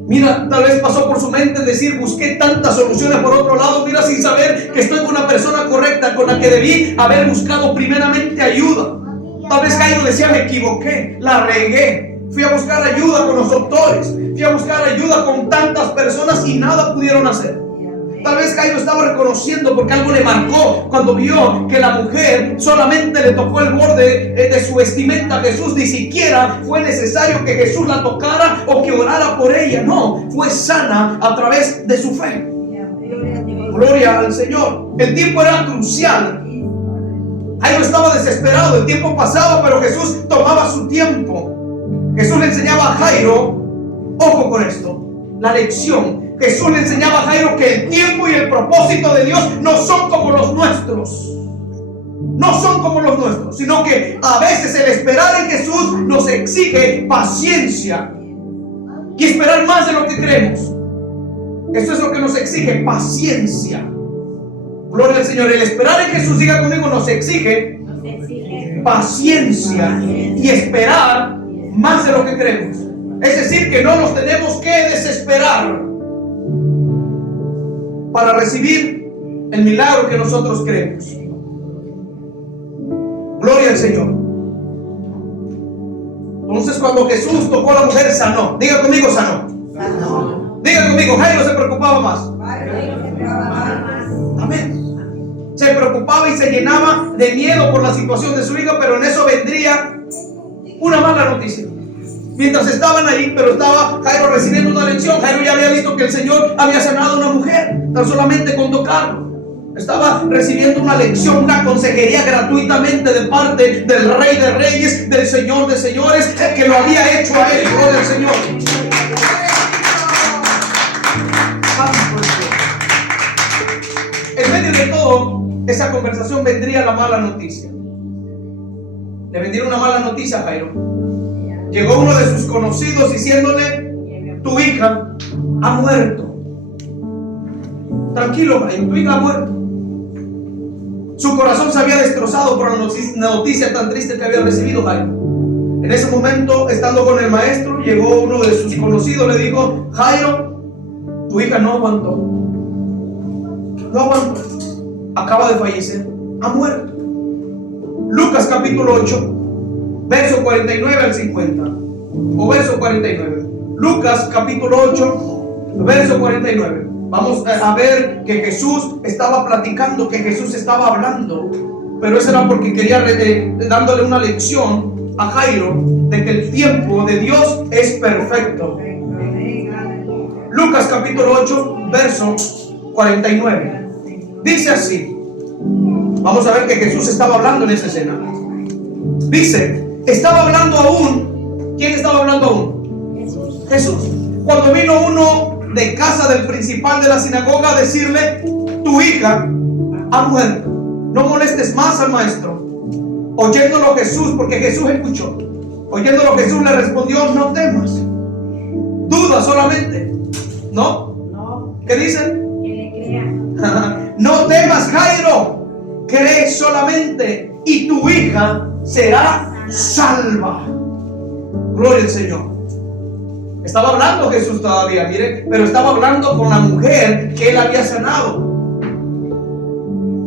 Mira, tal vez pasó por su mente decir, busqué tantas soluciones por otro lado, mira, sin saber que estoy con la persona correcta, con la que debí haber buscado primeramente ayuda. Tal vez Jairo decía, me equivoqué, la regué, fui a buscar ayuda con los doctores, fui a buscar ayuda con tantas personas y nada pudieron hacer. Tal vez Jairo estaba reconociendo porque algo le marcó cuando vio que la mujer solamente le tocó el borde de su vestimenta a Jesús. Ni siquiera fue necesario que Jesús la tocara o que orara por ella. No, fue sana a través de su fe. Gloria al Señor. El tiempo era crucial. Jairo estaba desesperado, el tiempo pasaba, pero Jesús tomaba su tiempo. Jesús le enseñaba a Jairo, ojo con esto, la lección. Jesús le enseñaba a Jairo que el tiempo y el propósito de Dios no son como los nuestros. No son como los nuestros, sino que a veces el esperar en Jesús nos exige paciencia y esperar más de lo que creemos. Eso es lo que nos exige, paciencia. Gloria al Señor. El esperar en Jesús, diga conmigo, nos exige paciencia y esperar más de lo que creemos. Es decir, que no nos tenemos que desesperar para recibir el milagro que nosotros creemos. Gloria al Señor. Entonces, cuando Jesús tocó a la mujer, sanó. Diga conmigo, sanó. Diga conmigo, Jairo se preocupaba más. Amén. Se preocupaba y se llenaba de miedo por la situación de su hija, pero en eso vendría una mala noticia. Mientras estaban ahí, pero estaba Jairo recibiendo una lección. Jairo ya había visto que el Señor había sanado a una mujer, tan solamente con tocarlo. Estaba recibiendo una lección, una consejería gratuitamente de parte del Rey de Reyes, del Señor de Señores, que lo había hecho a él. Gloria al Señor. En medio de todo esa conversación vendría la mala noticia. Le vendría una mala noticia a Jairo. Llegó uno de sus conocidos diciéndole: tu hija ha muerto. Tranquilo, Jairo, tu hija ha muerto. Su corazón se había destrozado por la noticia tan triste que había recibido Jairo. En ese momento, estando con el maestro, llegó uno de sus conocidos, le dijo: Jairo, tu hija no aguantó. No aguantó. Acaba de fallecer. Ha muerto. Lucas capítulo 8, verso 49 al 50. O verso 49. Lucas capítulo 8, verso 49. Vamos a ver que Jesús estaba platicando, que Jesús estaba hablando. Pero eso era porque quería dándole una lección a Jairo de que el tiempo de Dios es perfecto. Lucas capítulo 8, verso 49. Dice así. Vamos a ver que Jesús estaba hablando en esa escena. Dice, estaba hablando aún. ¿Quién estaba hablando aún? Jesús. Cuando vino uno de casa del principal de la sinagoga a decirle: tu hija ha muerto, no molestes más al maestro. Oyéndolo Jesús, porque Jesús escuchó, oyéndolo Jesús le respondió: no temas. Duda solamente. ¿No? ¿Qué dicen? Que le crea. No temas, Jairo, cree solamente y tu hija será salva. Gloria al Señor. Estaba hablando Jesús todavía, mire, pero estaba hablando con la mujer que él había sanado.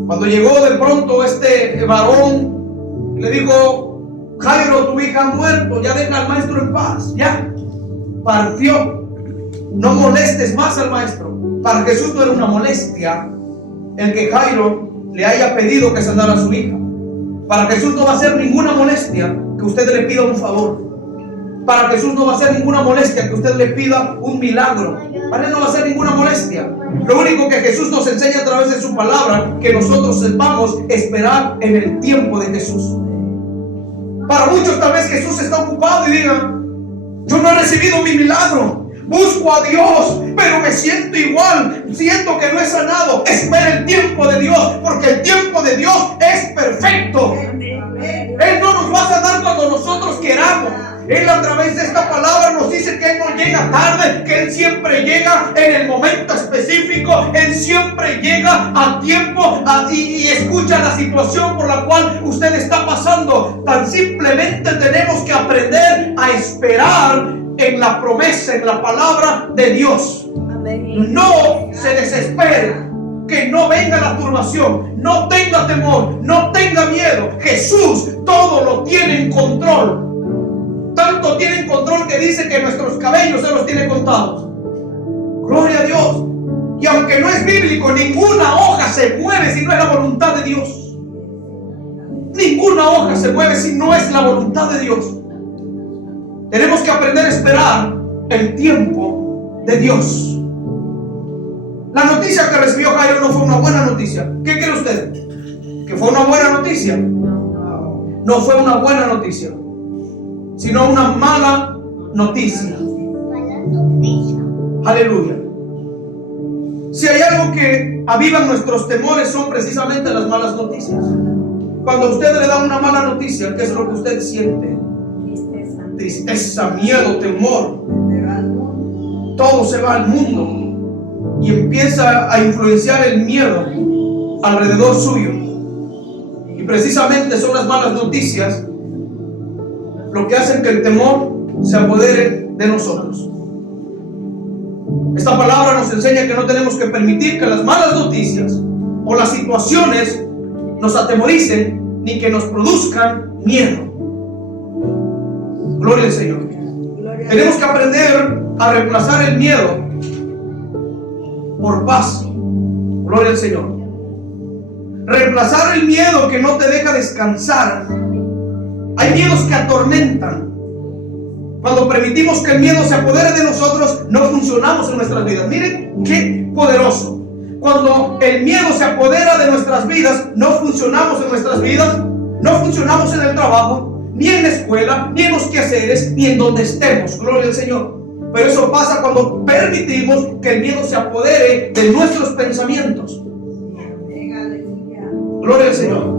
Cuando llegó de pronto este varón, le dijo: Jairo, tu hija ha muerto, ya deja al maestro en paz, ya partió, no molestes más al maestro. Para Jesús no era una molestia el que Jairo le haya pedido que sanara a su hija. Para Jesús no va a ser ninguna molestia que usted le pida un favor. Para Jesús no va a ser ninguna molestia que usted le pida un milagro. Para él no va a ser ninguna molestia. Lo único que Jesús nos enseña a través de su palabra, que nosotros sepamos esperar en el tiempo de Jesús. Para muchos tal vez Jesús está ocupado y diga: yo no he recibido mi milagro, busco a Dios, pero me siento igual, siento que no he sanado. Espera el tiempo de Dios, porque el tiempo de Dios es perfecto. Él no nos va a sanar cuando nosotros queramos. Él, a través de esta palabra, nos dice que Él no llega tarde, que Él siempre llega en el momento específico. Él siempre llega a tiempo y escucha la situación por la cual usted está pasando. Tan simplemente tenemos que aprender a esperar en la promesa, en la palabra de Dios. Amén. No se desespere. Que no venga la turbación, no tenga temor, no tenga miedo. Jesús todo lo tiene en control. Tanto tiene en control que dice que nuestros cabellos se los tiene contados. Gloria a Dios. Y aunque no es bíblico, ninguna hoja se mueve si no es la voluntad de Dios. Ninguna hoja se mueve si no es la voluntad de Dios. Tenemos que aprender a esperar el tiempo de Dios. La noticia que recibió Jairo no fue una buena noticia. ¿Qué cree usted? ¿Que fue una buena noticia? No fue una buena noticia, sino una mala noticia. Aleluya. Si hay algo que avivan nuestros temores, son precisamente las malas noticias. Cuando a usted le da una mala noticia, ¿qué es lo que usted siente? Tristeza, miedo, temor. Todo se va al mundo y empieza a influenciar el miedo alrededor suyo. Y precisamente son las malas noticias lo que hacen que el temor se apodere de nosotros. Esta palabra nos enseña que no tenemos que permitir que las malas noticias o las situaciones nos atemoricen ni que nos produzcan miedo. Gloria al Señor. Tenemos que aprender a reemplazar el miedo por paz. Gloria al Señor. Reemplazar el miedo que no te deja descansar. Hay miedos que atormentan. Cuando permitimos que el miedo se apodere de nosotros, no funcionamos en nuestras vidas. Miren qué poderoso. cuando el miedo se apodera de nuestras vidas, no funcionamos en nuestras vidas, no funcionamos en el trabajo, ni en la escuela, ni en los quehaceres, ni en donde estemos. Gloria al Señor. Pero eso pasa cuando permitimos que el miedo se apodere de nuestros pensamientos. Gloria al Señor.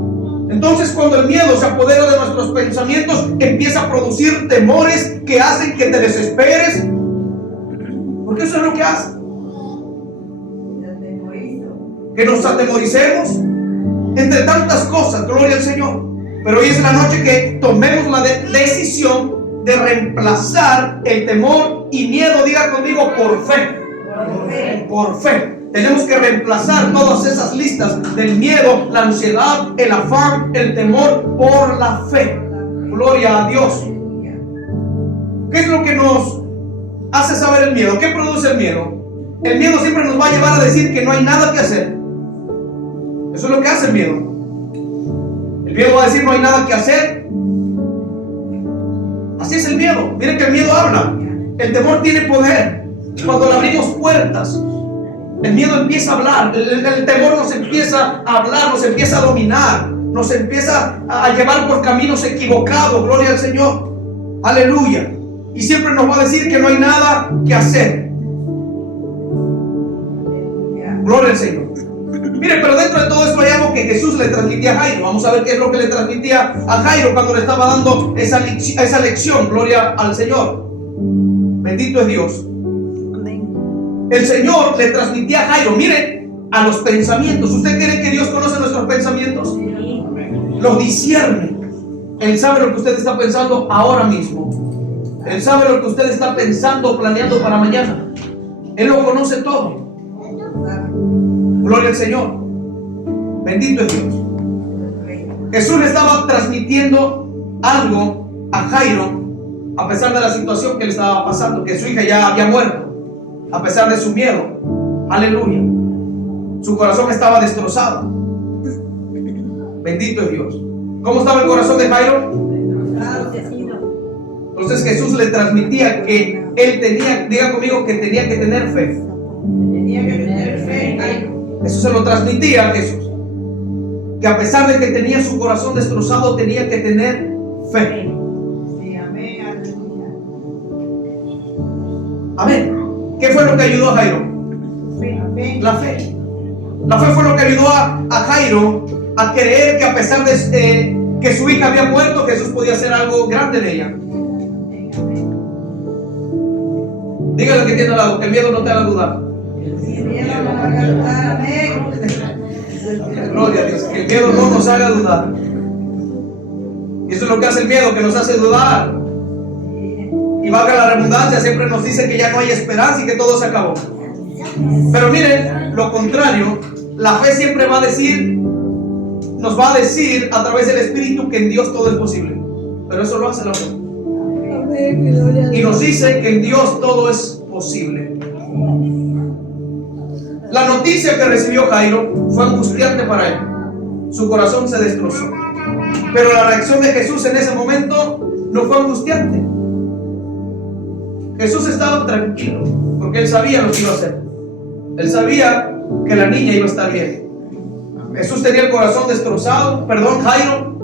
Entonces, cuando el miedo se apodera de nuestros pensamientos, empieza a producir temores que hacen que te desesperes. Porque eso es lo que hace. Que nos atemoricemos entre tantas cosas. Gloria al Señor. Pero hoy es la noche que tomemos la decisión de reemplazar el temor y miedo. Diga conmigo, por fe. Por fe. Por fe. Tenemos que reemplazar todas esas listas del miedo, la ansiedad, el afán, el temor por la fe. Gloria a Dios. ¿Qué es lo que nos hace saber el miedo? ¿Qué produce el miedo? El miedo siempre nos va a llevar a decir que no hay nada que hacer. Eso es lo que hace el miedo. El miedo va a decir no hay nada que hacer. Así es el miedo. Miren que el miedo habla. El temor tiene poder. Cuando le abrimos puertas, el miedo empieza a hablar. El temor nos empieza a hablar, nos empieza a dominar, nos empieza a llevar por caminos equivocados. Gloria al Señor. Aleluya. Y siempre nos va a decir que no hay nada que hacer. Gloria al Señor. Mire, pero dentro de todo esto hay algo que Jesús le transmitía a Jairo. Vamos a ver qué es lo que le transmitía a Jairo cuando le estaba dando esa lección. Gloria al Señor. Bendito es Dios. El Señor le transmitía a Jairo, mire, a los pensamientos. ¿Usted cree que Dios conoce nuestros pensamientos? Los discierne. Él sabe lo que usted está pensando ahora mismo. Él sabe lo que usted está pensando, planeando para mañana. Él lo conoce todo. Gloria al Señor. Bendito es Dios. Jesús le estaba transmitiendo algo a Jairo, a pesar de la situación que le estaba pasando, que su hija ya había muerto, a pesar de su miedo. Aleluya. Su corazón estaba destrozado. Bendito es Dios. ¿Cómo estaba el corazón de Jairo? Entonces Jesús le transmitía que él tenía, diga conmigo, que tenía que tener fe. Tenía que tener fe, Jairo. Eso se lo transmitía a Jesús, que a pesar de que tenía su corazón destrozado, tenía que tener fe. Sí, amén, aleluya. Amén. ¿Qué fue lo que ayudó a Jairo? Fe. La fe. La fe fue lo que ayudó a Jairo a creer que a pesar de que su hija había muerto, Jesús podía hacer algo grande de ella. Dígale que tiene al lado, que el miedo no te haga dudar. Gloria a Dios, que el miedo no nos haga dudar. Y eso es lo que hace el miedo, que nos hace dudar. Y valga la redundancia, siempre nos dice que ya no hay esperanza y que todo se acabó. Pero miren, lo contrario, la fe siempre va a decir, nos va a decir a través del Espíritu que en Dios todo es posible. Pero eso lo hace la fe. Y nos dice que en Dios todo es posible. La noticia que recibió Jairo fue angustiante para él. Su corazón se destrozó. Pero la reacción de Jesús en ese momento no fue angustiante. Jesús estaba tranquilo porque él sabía lo que iba a hacer. Él sabía que la niña iba a estar bien. Jesús tenía el corazón destrozado. Jairo.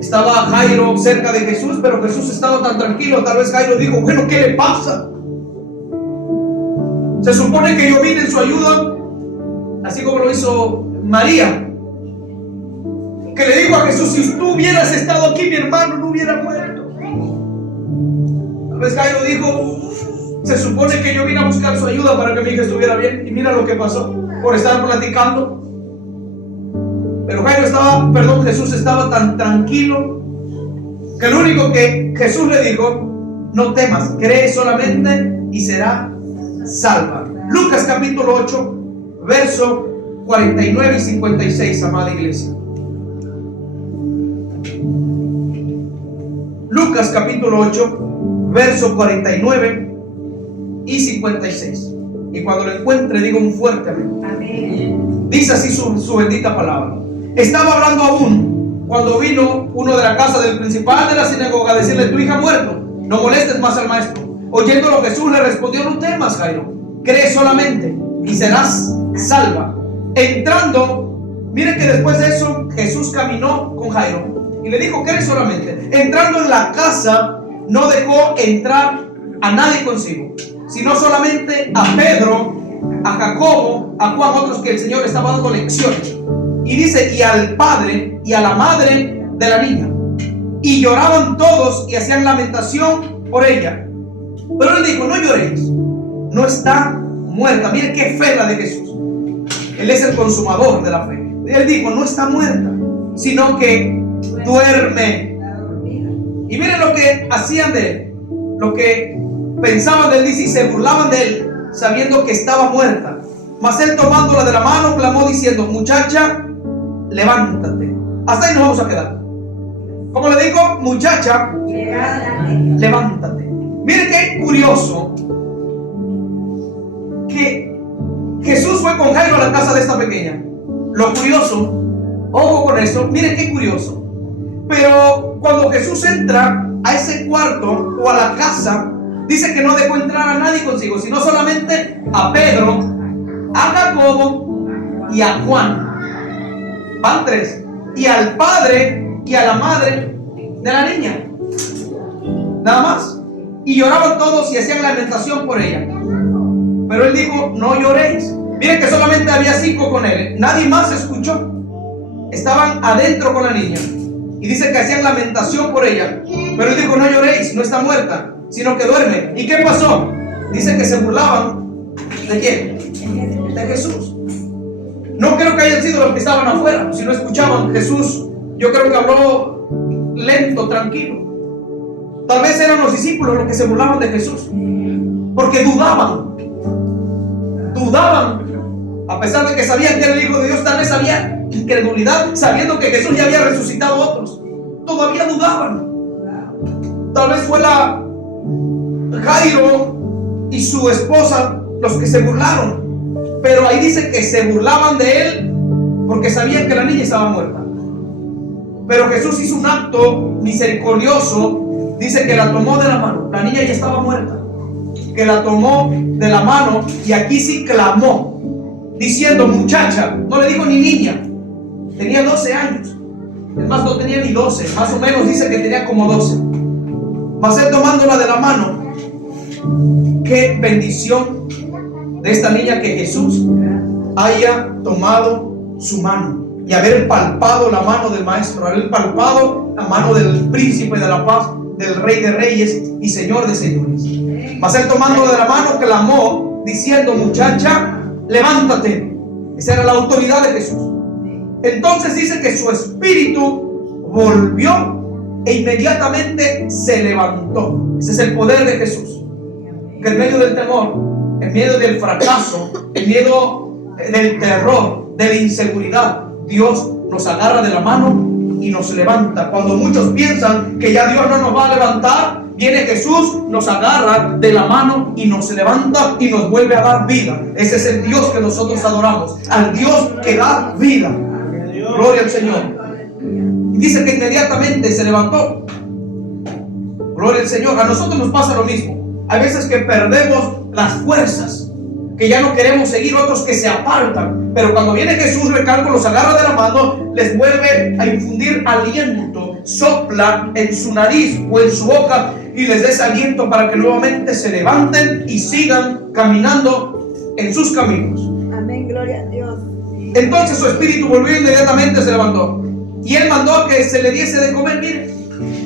Estaba Jairo cerca de Jesús, pero Jesús estaba tan tranquilo. Tal vez Jairo dijo, bueno, ¿qué le pasa? Se supone que yo vine en su ayuda, así como lo hizo María, que le dijo a Jesús, si tú hubieras estado aquí, mi hermano no hubiera muerto. Tal vez Jairo dijo, se supone que yo vine a buscar su ayuda para que mi hija estuviera bien, y mira lo que pasó por estar platicando. Pero Jesús estaba tan tranquilo que lo único que Jesús le dijo, no temas, cree solamente y será salva. Lucas capítulo 8, verso 49 y 56, amada iglesia. Lucas capítulo 8, verso 49 y 56. Y cuando lo encuentre, digo un fuerte amén. Amén. Dice así su bendita palabra. Estaba hablando aún cuando vino uno de la casa del principal de la sinagoga a decirle, tu hija ha muerto, no molestes más al maestro. Oyéndolo, Jesús le respondió, no temas, Jairo, cree solamente y serás salva. Entrando, miren que después de eso Jesús caminó con Jairo y le dijo: ¿qué eres solamente? Entrando en la casa, no dejó entrar a nadie consigo, sino solamente a Pedro, a Jacobo, a Juan, otros que el Señor estaba dando lecciones. Y dice: y al padre y a la madre de la niña. Y lloraban todos y hacían lamentación por ella. Pero él dijo: no lloréis, no está muerta. Miren qué fe la de Jesús. Él es el consumador de la fe. Él dijo: no está muerta, sino que duerme. Y miren lo que hacían de él, lo que pensaban de él. Dice: y se burlaban de él, sabiendo que estaba muerta. Mas él, tomándola de la mano, clamó diciendo: muchacha, levántate. Hasta ahí nos vamos a quedar. Como le digo, muchacha, levántate. Miren qué curioso que Jesús fue con Jairo a la casa de esta pequeña. Lo curioso, ojo con esto, miren qué curioso. Pero cuando Jesús entra a ese cuarto o a la casa, dice que no dejó entrar a nadie consigo, sino solamente a Pedro, a Jacobo y a Juan. Van tres. Y al padre y a la madre de la niña. Nada más. Y lloraban todos y hacían lamentación por ella. Pero él dijo: no lloréis. Miren que solamente había 5 con él. Nadie más escuchó. Estaban adentro con la niña. Y dice que hacían lamentación por ella. Pero él dijo: no lloréis, no está muerta, sino que duerme. ¿Y qué pasó? Dice que se burlaban. ¿De quién? De Jesús. No creo que hayan sido los que estaban afuera. Si no escuchaban, Jesús, yo creo que habló lento, tranquilo. Tal vez eran los discípulos los que se burlaban de Jesús, porque dudaban. A pesar de que sabían que era el Hijo de Dios, tal vez había incredulidad, sabiendo que Jesús ya había resucitado a otros. Todavía dudaban. Tal vez fue Jairo y su esposa los que se burlaron. Pero ahí dice que se burlaban de él porque sabían que la niña estaba muerta. Pero Jesús hizo un acto misericordioso. Dice que la tomó de la mano. La niña ya estaba muerta. Que la tomó de la mano, y aquí sí clamó, diciendo: muchacha. No le dijo ni niña. Tenía 12 años. Es más, no tenía ni 12. Más o menos dice que tenía como 12. Mas él, tomándola de la mano. Qué bendición de esta niña que Jesús haya tomado su mano y haber palpado la mano del Maestro, haber palpado la mano del Príncipe de la Paz, del Rey de Reyes y Señor de Señores. Mas él, tomándola de la mano, clamó diciendo: muchacha, levántate. Esa era la autoridad de Jesús. Entonces dice que su espíritu volvió e inmediatamente se levantó. Ese es el poder de Jesús, que en medio del temor, en medio del fracaso, en medio del terror, de la inseguridad, Dios nos agarra de la mano y nos levanta. Cuando muchos piensan que ya Dios no nos va a levantar, viene Jesús, nos agarra de la mano y nos levanta y nos vuelve a dar vida. Ese es el Dios que nosotros adoramos, al Dios que da vida. Gloria al Señor. Y dice que inmediatamente se levantó. Gloria al Señor. A nosotros nos pasa lo mismo. Hay veces que perdemos las fuerzas, que ya no queremos seguir, otros que se apartan. Pero cuando viene Jesús, recalco, los agarra de la mano, les vuelve a infundir aliento, sopla en su nariz o en su boca y les da ese aliento para que nuevamente se levanten y sigan caminando en sus caminos. Amén, gloria a Dios. Entonces su espíritu volvió, inmediatamente se levantó. Y él mandó a que se le diese de comer. Mire,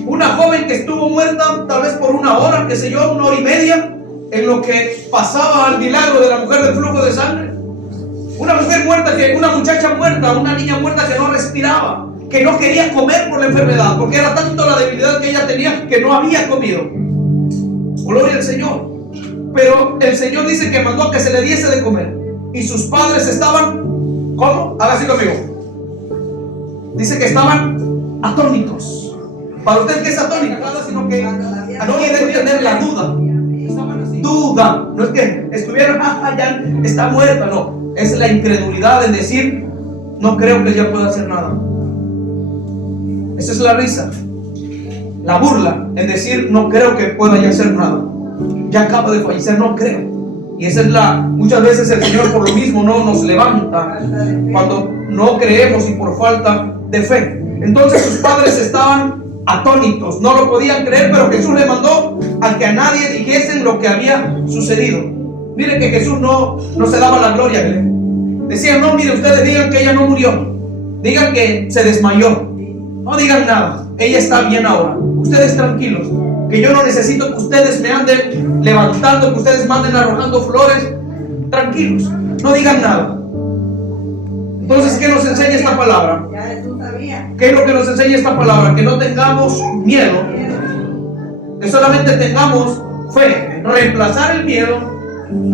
una joven que estuvo muerta tal vez por 1 hora, qué sé yo, 1 hora y media, en lo que pasaba al milagro de la mujer del flujo de sangre. Una mujer muerta, una muchacha muerta, una niña muerta que no respiraba, que no quería comer por la enfermedad, porque era tanto la debilidad que ella tenía que no había comido. Gloria al Señor. Pero el Señor dice que mandó a que se le diese de comer. Y sus padres estaban, ¿cómo? Haga así conmigo. Dice que estaban atónitos. Para usted, ¿qué es atónito? Nada, sino que no quiere entender la duda. Duda. No es que estuvieron, ya está muerta, no. Es la incredulidad en decir: no creo que ella pueda hacer nada. Esa es la risa. La burla en decir: no creo que pueda ya hacer nada. Ya acaba de fallecer, no creo. Y esa es muchas veces el Señor por lo mismo no nos levanta cuando no creemos y por falta de fe. Entonces sus padres estaban atónitos, no lo podían creer, pero Jesús le mandó a que a nadie dijesen lo que había sucedido. Mire que Jesús no se daba la gloria. Decían, no, mire, ustedes digan que ella no murió, digan que se desmayó, no digan nada, ella está bien ahora, ustedes tranquilos, que yo no necesito que ustedes me anden levantando, que ustedes me anden arrojando flores. Tranquilos, no digan nada. Entonces, ¿qué nos enseña esta palabra? ¿Qué es lo que nos enseña esta palabra? Que no tengamos miedo, que solamente tengamos fe, reemplazar el miedo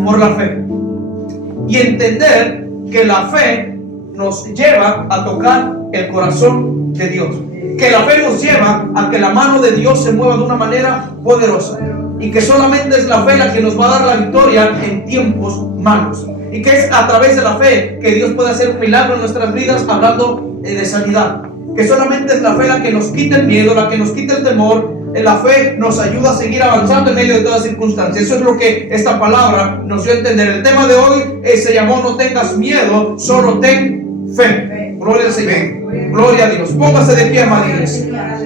por la fe y entender que la fe nos lleva a tocar el corazón de Dios, que la fe nos lleva a que la mano de Dios se mueva de una manera poderosa y que solamente es la fe la que nos va a dar la victoria en tiempos malos, y que es a través de la fe que Dios puede hacer un milagro en nuestras vidas, hablando de sanidad, que solamente es la fe la que nos quita el miedo, la que nos quita el temor. La fe nos ayuda a seguir avanzando en medio de todas circunstancias. Eso es lo que esta palabra nos dio a entender. El tema de hoy se llamó no tengas miedo, solo ten fe. Gloria al Señor, gloria a Dios. Póngase de pie, amada iglesia.